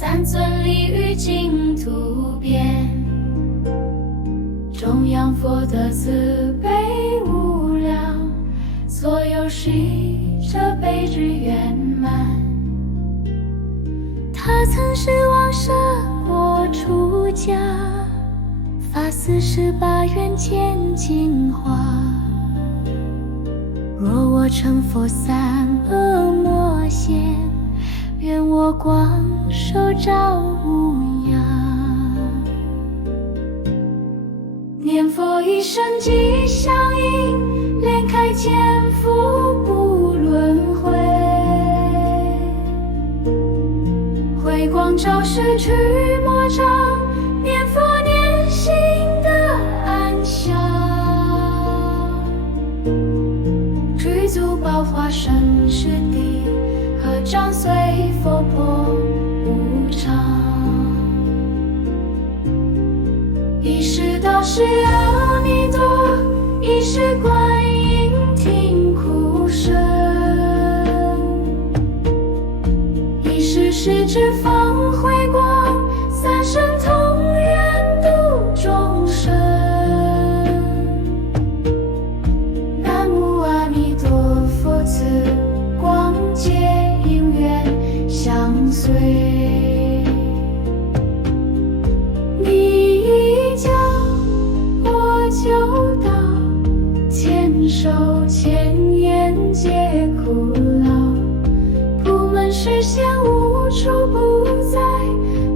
三尊鲤鱼净土边，中央佛的慈悲无量，所有逝者悲之圆满。他曾是王舍国出家，发48愿见净化。若我成佛三恶魔现，愿我光手照无恙。念佛一生吉祥应，莲开见福不轮回。慧光照世驱魔障，念佛念心得安详。具足宝华生世地，合掌随佛婆无常。一世道是阿弥陀，一世观音听哭声，一世世智放慧光，三生同愿度众生。南无阿弥陀佛，慈光界因缘相随。你一教我就到，千手千眼皆苦劳。普门实现无处不在，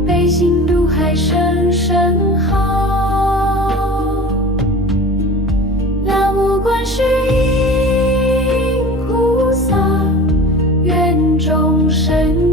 悲心渡海声声号。南无观世音菩萨，愿众生